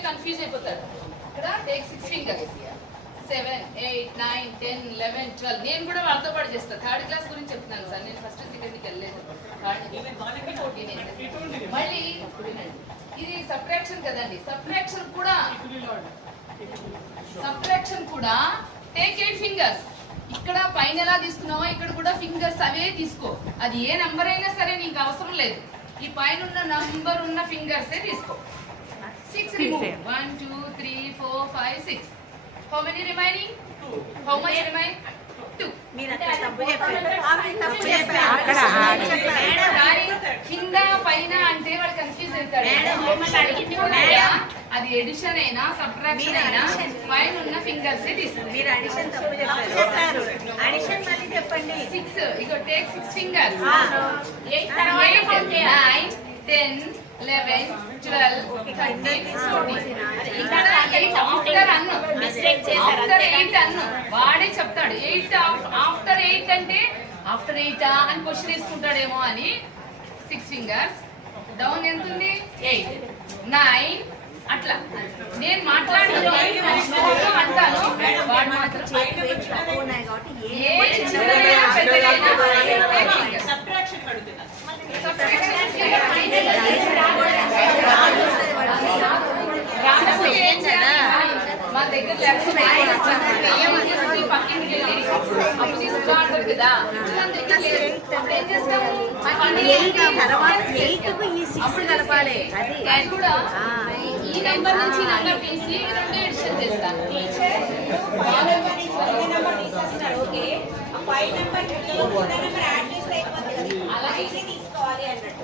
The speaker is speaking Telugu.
ఉంటే కన్ఫ్యూజ్ అయిపోతాడు. ఇక్కడ టేక్ 6 ఫింగర్స్ 7 8 9 10 11 12. నేను కూడా వాళ్ళతో పాటు చేస్తాను. థర్డ్ క్లాస్ గురించి చెప్తున్నాను సార్. నేను ఫస్ట్ సెకండ్కి వెళ్ళలేదు. 14 మళ్ళీ ఇది సబ్ట్రాక్షన్ కదండి. సబ్ట్రాక్షన్ కూడా టేక్ 8 ఫింగర్స్. ఇక్కడ పైన ఎలా తీసుకున్నావో ఇక్కడ కూడా ఫింగర్స్ అవే తీసుకో. అది ఏ నంబర్ అయినా సరే నీకు అవసరం లేదు. ఈ పైన ఉన్న నంబర్ ఉన్న ఫింగర్సే తీసుకో. 6 remove. 1 2 3 4 5 6. How many remaining? How much remain? 2. కింద పైన అంటే వాడు కన్ఫ్యూజ్ అవుతాడు. అది ఎడిషన్ అయినా సబ్ట్రాక్షన్ అయినా పైన ఉన్న ఫింగర్స్ తీసుకోండి. 6 ఇగో టేక్ 6 ఫింగర్స్. 8 9 10 11 12 13 14. ఇక్కడ 8 ఆఫ్టర్ అన్ను. ఆఫ్టర్ 8 అన్ను వాడే చెప్తాడు. 8 ఆఫ్టర్ 8 అంటే ఆఫ్టర్ 8 అని క్వశ్చన్ వేసుకుంటాడేమో అని 6 ఫింగర్స్. డౌన్ ఎంత ఉంది? 8 9 అట్లా. నేను మాట్లాడుతూ అంటాను. వాడు మాత్రం మా దగ్గర పక్కింటికి వెళ్ళి అప్పు తీసుకుంటా అంటారు కదా. కూడా ఈ నెంబర్ నుంచి నెంబర్ తీసి 2 ఎడిషన్ చేస్తాను. అలాగే తీసుకోవాలి అన్నట్టు.